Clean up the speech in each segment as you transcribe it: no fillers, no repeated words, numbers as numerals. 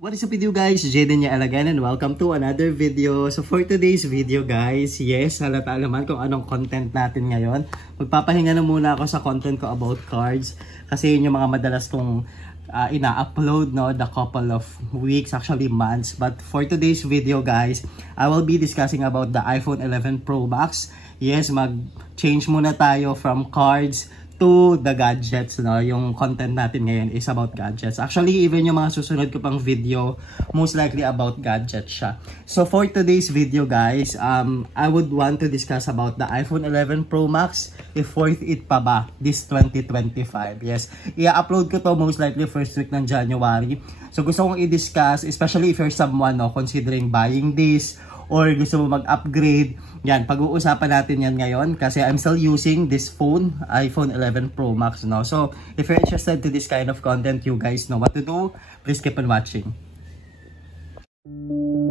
What is up with you guys? Jaden niya again and welcome to another video. So for today's video guys, yes, halata naman kung anong content natin ngayon. Magpapahinga na muna ako sa content ko about cards kasi yun yung mga madalas kong ina-upload the couple of weeks, actually months. But for today's video guys, I will be discussing about the iPhone 11 Pro Max. Yes, mag-change muna tayo from cards to the gadgets, yung content natin ngayon is about gadgets. Actually, even yung mga susunod ko pang video, most likely about gadgets siya. So for today's video guys, I would want to discuss about the iPhone 11 Pro Max, if worth it pa ba this 2025. Yes, i-upload ko to most likely first week ng January. So gusto kong i-discuss, especially if you're someone considering buying this, or gusto mo mag-upgrade, yan, pag-uusapan natin yan ngayon kasi I'm still using this phone, iPhone 11 Pro Max. So, if you're interested to this kind of content, you guys know what to do. Please keep on watching.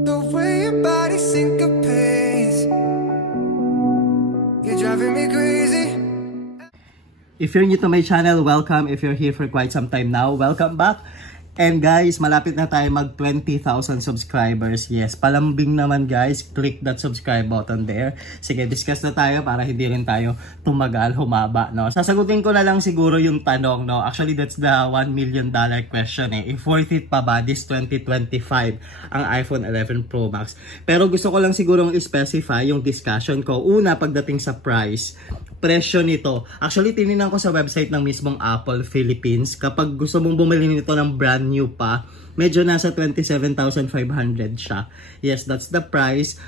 The way your body syncopates, you're driving me crazy. If you're new to my channel, welcome. If you're here for quite some time now, welcome back. And guys, malapit na tayo mag 20,000 subscribers. Yes, palambing naman guys. Click that subscribe button there. Sige, discuss na tayo para hindi rin tayo tumagal, humaba. Sasagutin ko na lang siguro yung tanong. Actually, that's the $1 million question. If worth it pa ba this 2025 ang iPhone 11 Pro Max? Pero gusto ko lang siguro i-specify yung discussion ko. Una, pagdating sa price. Presyo nito. Actually, tininan ko sa website ng mismong Apple Philippines. Kapag gusto mong bumili nito ng brand new pa, medyo nasa 27,500 siya. Yes, that's the price.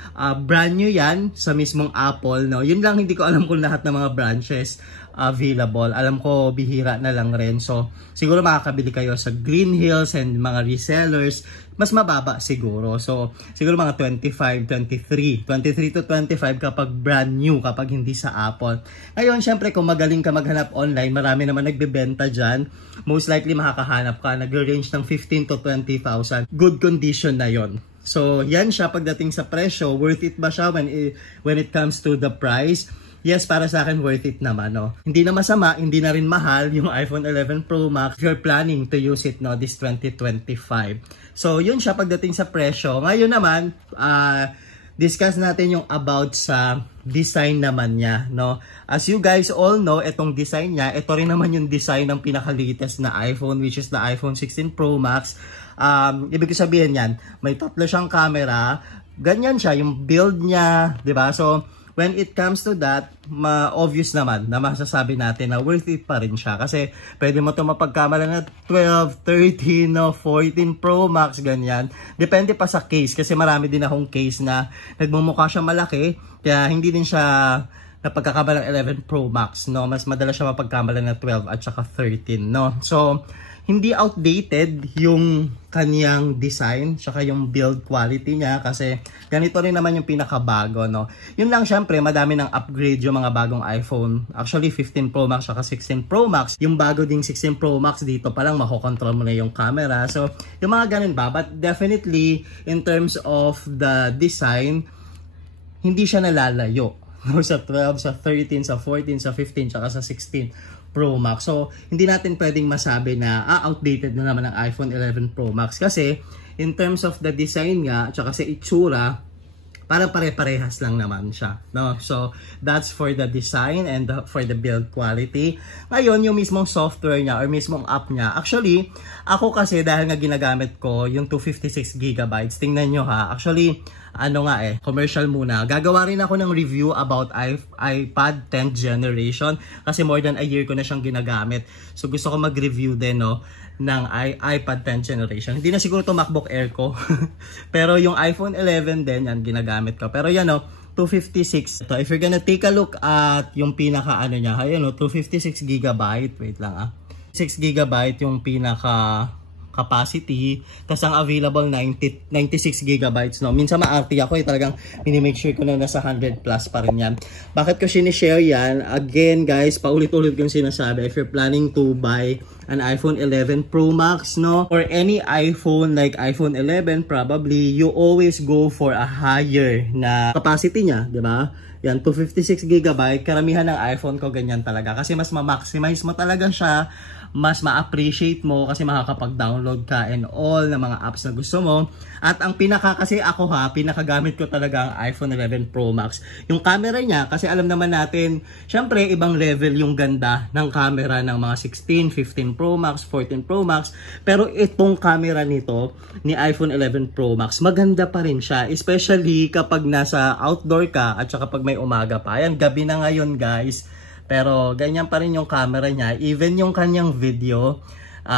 Brand new yan sa mismong Apple. Yun lang, hindi ko alam kung lahat ng mga branches available. Alam ko, bihira na lang rin. So, siguro makakabili kayo sa Green Hills and mga resellers. Mas mababa siguro. So, siguro mga 23 to 25 kapag brand new, kapag hindi sa Apple. Ngayon, syempre, kung magaling ka maghanap online, marami naman nagbebenta dyan. Most likely, makakahanap ka. Nag-range ng 15 to 20,000. Good condition na yon. So, yan siya pagdating sa presyo. Worth it ba siya when it comes to the price? Yes, para sa akin worth it naman. Hindi na masama, hindi na rin mahal yung iPhone 11 Pro Max if you're planning to use it this 2025. So, yun siya pagdating sa presyo. Ngayon naman, discuss natin yung about sa design naman niya. As you guys all know, itong design niya, ito rin naman yung design ng pinaka-latest na iPhone, which is the iPhone 16 Pro Max. Ibig sabihin yan, may tatlo siyang camera, ganyan siya, yung build niya, diba? So, when it comes to that, obvious naman na masasabi natin na worth it pa rin siya. Kasi pwede mo ito mapagkamala na 12, 13, 14 Pro Max, ganyan. Depende pa sa case kasi marami din akong case na nagmumukha siya malaki. Kaya hindi din siya napagkakamala ng 11 Pro Max. Mas madalas siya mapagkamala na 12 at saka 13. So, hindi outdated yung kaniyang design saka yung build quality niya kasi ganito rin naman yung pinakabago. Yun lang, syempre madami ng upgrade yung mga bagong iPhone. Actually 15 Pro Max saka 16 Pro Max. Yung bago ding 16 Pro Max dito pa lang makokontrol mo na yung camera. So yung mga ganun ba? But definitely in terms of the design, hindi siya nalalayo. Sa 12, sa 13, sa 14, sa 15, saka sa 16 Pro Max. So, hindi natin pwedeng masabi na outdated na naman ang iPhone 11 Pro Max. Kasi, in terms of the design nga, tsaka sa itsura, parang pare-parehas lang naman siya. So, that's for the design and for the build quality. Ngayon, yung mismong software niya or mismong app niya. Actually, ako kasi dahil nga ginagamit ko yung 256GB. Tingnan nyo ha. Actually, commercial muna. Gagawa rin ako ng review about iPad 10th generation kasi more than a year ko na siyang ginagamit. So gusto ko mag-review din ng iPad 10th generation. Hindi na siguro to MacBook Air ko. Pero yung iPhone 11 din yan ginagamit ko. Pero yan 256. So if you're gonna take a look at yung pinaka niya, 256GB. Wait lang 6GB yung pinaka capacity, tas ang available 96GB. Minsan maarte ako talagang minimake sure ko na nasa 100 plus pa rin yan. Bakit ko sinishare yan? Again guys, paulit-ulit kong sinasabi, if you're planning to buy an iPhone 11 Pro Max or any iPhone like iPhone 11, probably you always go for a higher na capacity niya, di ba? Yan, 256GB, karamihan ng iPhone ko ganyan talaga kasi mas ma-maximize mo talaga siya mas ma-appreciate mo kasi makakapag-download ka and all na mga apps na gusto mo. At ang kasi ako pinakagamit ko talaga ang iPhone 11 Pro Max. Yung camera niya, kasi alam naman natin, syempre ibang level yung ganda ng camera ng mga 16, 15 Pro Max, 14 Pro Max. Pero itong camera nito, ni iPhone 11 Pro Max, maganda pa rin siya. Especially kapag nasa outdoor ka at saka kapag may umaga pa. Ayan, gabi na ngayon guys. Pero ganyan pa rin yung camera niya. Even yung kanyang video,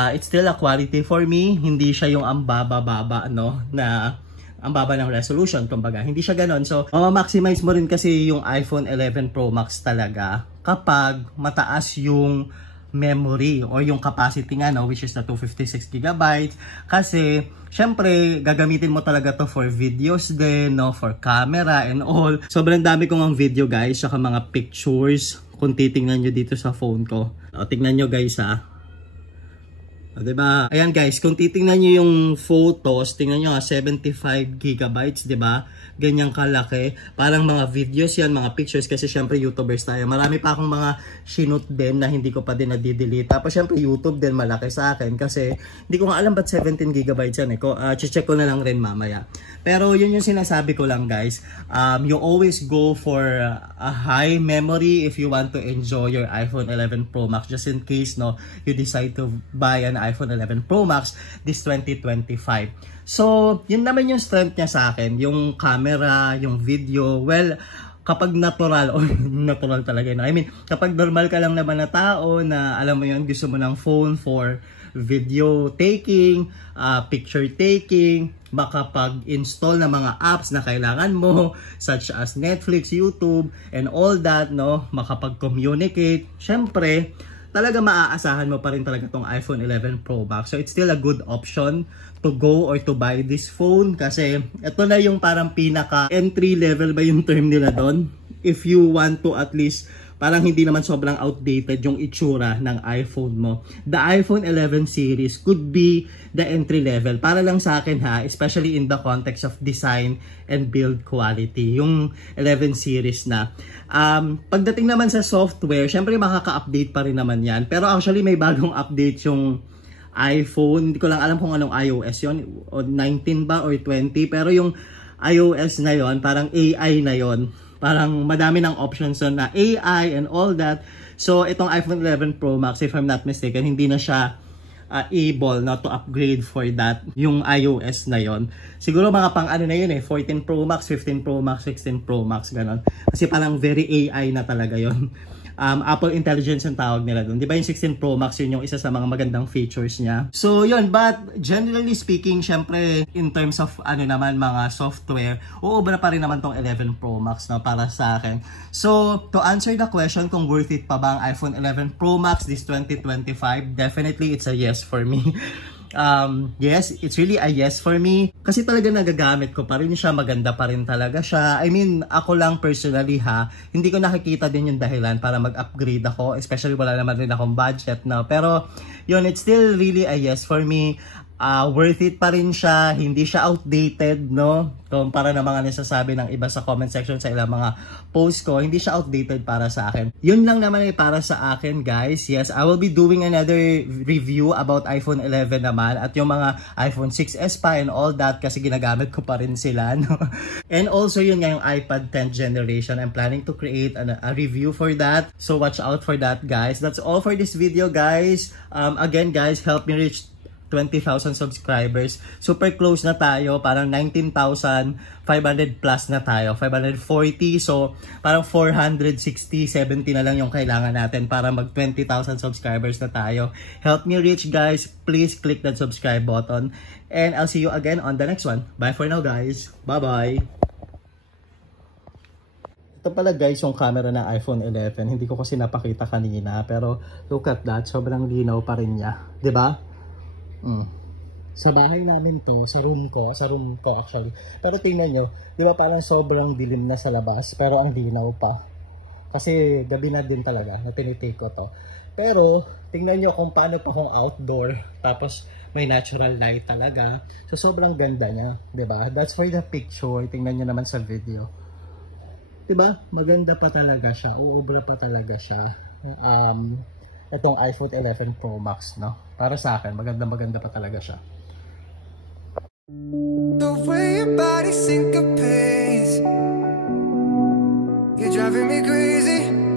it's still a quality for me. Hindi siya yung ang baba-baba, no? Na ang baba ng resolution, kumbaga. Hindi siya ganon. So, maximize mo rin kasi yung iPhone 11 Pro Max talaga kapag mataas yung memory or yung capacity nga, no? Which is na 256 GB. Kasi, syempre, gagamitin mo talaga to for videos din, no? For camera and all. Sobrang dami kong ang video, guys. Saka mga pictures. Kung titingnan nyo dito sa phone ko. O, tingnan nyo guys o, diba? Ayan guys, kung titingnan nyo yung photos, tingnan nyo 75 GB, diba? Ganyang kalaki. Parang mga videos yan, mga pictures, kasi syempre YouTubers tayo. Marami pa akong mga shoot din na hindi ko pa din na-delete. Tapos syempre YouTube din malaki sa akin kasi hindi ko nga alam ba't 17 GB yan eh. Check ko na lang rin mamaya. Pero yun yung sinasabi ko lang guys. You always go for a high memory if you want to enjoy your iPhone 11 Pro Max. Just in case, no, you decide to buy an iPhone 11 Pro Max this 2025. So, yun naman yung strength niya sa akin. Yung camera, yung video. Well, kapag natural, or natural talaga yun. I mean, kapag normal ka lang naman na tao na alam mo yun, gusto mo ng phone for video taking, picture taking, makapag-install ng mga apps na kailangan mo, such as Netflix, YouTube, and all that, no? Makapag-communicate. Syempre, talaga maaasahan mo pa rin talaga tong iPhone 11 Pro Max. So, it's still a good option to go or to buy this phone kasi ito na yung parang pinaka entry level ba yung term nila doon? If you want to at least parang hindi naman sobrang outdated yung itsura ng iPhone mo. The iPhone 11 series could be the entry level. Para lang sa akin especially in the context of design and build quality. Yung 11 series na. Pagdating naman sa software, syempre makaka-update pa rin naman yan. Pero actually may bagong update yung iPhone. Hindi ko lang alam kung anong iOS yon, o 19 ba or 20. Pero yung iOS na yon, parang AI na yon. Parang madami ng options na AI and all that. So, itong iPhone 11 Pro Max, if I'm not mistaken, hindi na siya able not to upgrade for that, yung iOS na yon. Siguro mga pang ano na yun 14 Pro Max, 15 Pro Max, 16 Pro Max, ganon. Kasi parang very AI na talaga yon. Apple Intelligence yung tawag nila doon. Di ba yung 16 Pro Max yun yung isa sa mga magandang features niya. So yun, but generally speaking, syempre in terms of ano naman mga software, uubra pa rin naman tong 11 Pro Max na para sa akin. So to answer the question kung worth it pa ba ang iPhone 11 Pro Max this 2025, definitely it's a yes for me. Yes, it's really a yes for me. Kasi talaga nagagamit ko pa rin siya, maganda pa rin talaga siya. I mean, ako lang personally hindi ko nakikita din yung dahilan para mag-upgrade ako. Especially wala naman rin akong budget na. Pero, yun, it's still really a yes for me. Worth it pa rin siya, hindi siya outdated, no? Kumpara na mga nasasabi ng iba sa comment section sa ilang mga post ko, hindi siya outdated para sa akin. Yun lang naman ay para sa akin, guys. Yes, I will be doing another review about iPhone 11 naman at yung mga iPhone 6s pa and all that kasi ginagamit ko pa rin sila, no? And also yun nga yung iPad 10th generation. I'm planning to create a review for that. So watch out for that, guys. That's all for this video, guys. Again, guys, help me reach 20,000 subscribers. Super close na tayo. Parang 19,500 plus na tayo. 540. So, parang 460, 70 na lang yung kailangan natin para mag 20,000 subscribers na tayo. Help me reach, guys. Please click that subscribe button. And I'll see you again on the next one. Bye for now, guys. Bye-bye. Ito pala guys yung camera ng iPhone 11. Hindi ko kasi napakita kanina. Pero look at that. Sobrang linaw pa rin niya. 'Di ba? Sa bahay namin to, sa room ko actually. Pero tingnan nyo, di ba parang sobrang dilim na sa labas, pero ang linaw pa. Kasi gabi na din talaga, na tinitake ko to. Pero, tingnan nyo kung paano pa kung outdoor, tapos may natural light talaga. So, sobrang ganda niya, di ba? That's for the picture, tingnan nyo naman sa video. Di ba? Maganda pa talaga siya, uubra pa talaga siya. itong iPhone 11 Pro Max, no? Para sa akin, maganda pa talaga siya. The way your body syncopates, you're driving me crazy.